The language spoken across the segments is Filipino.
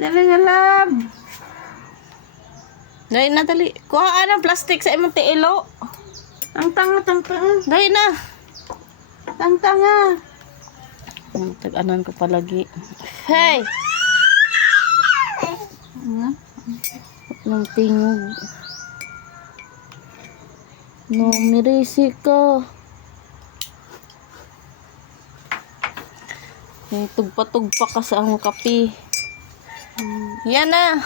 Dali nga, lab. Dali na, dali. Kuhaan ang plastic sa imong tiilo. Ang tanga. Dali na. Tanga. Tag-anan ko palagi. Hey! Nang tingog. No, mirisi ka. Tugpa-tugpa ka sa ang kape. Yan na.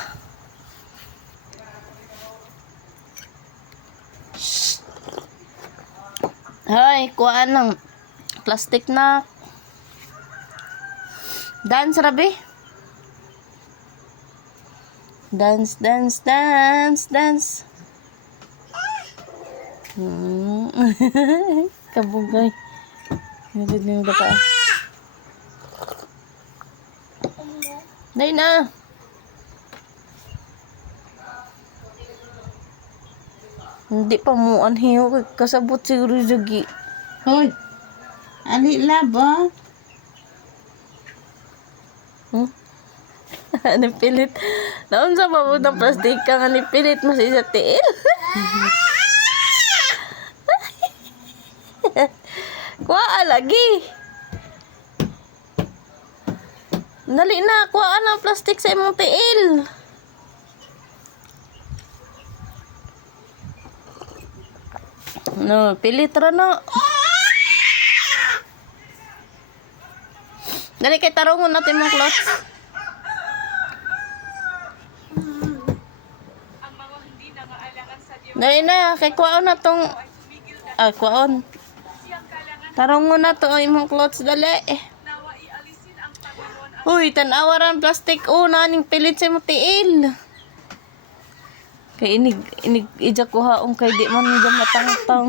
Hoy, kuhaan ng plastic na. Dance, Rabi. Dance. Kabugay. Nagod na yung baka. Dahil na. Hindi pa mo anhiyo. Kasabot siguro jugi. Hoy. Ali, lab, oh. Nipilit. Naon sa mabot ng plastic ka nga nipilit mo sa tiil. Kuha lagi. Dali na, kuha ng plastic sa imong tiil. No, pilit ra na. Dali kay tarungon natin mong clothes. Dali na, kay kuhaon na tong kuhaon. Tarungon na to imong clothes dali. Uy, tanawaran plastic naning pilit sa imong tiil. Kay inig ija kuhaon kay di man nga matangtang.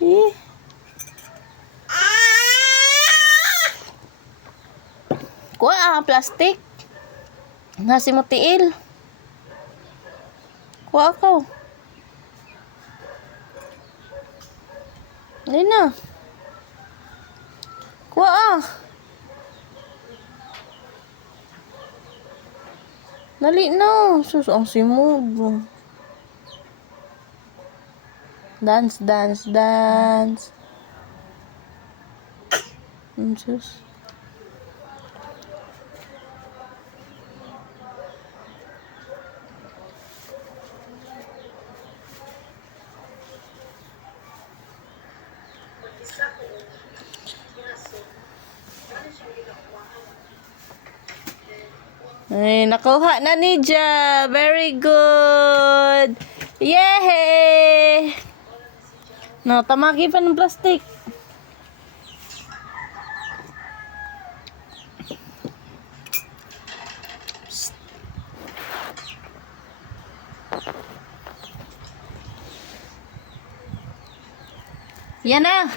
Eh. Kuha plastic. Nasi mo tiil. Kuha ko. Dali na. Kuha. Dali na. Sus, ang simod. Dance. Sus. Ay, nakuha na ni Ja. Very good. Yay! No, tamagi pa ng plastic. Psst. Yan na.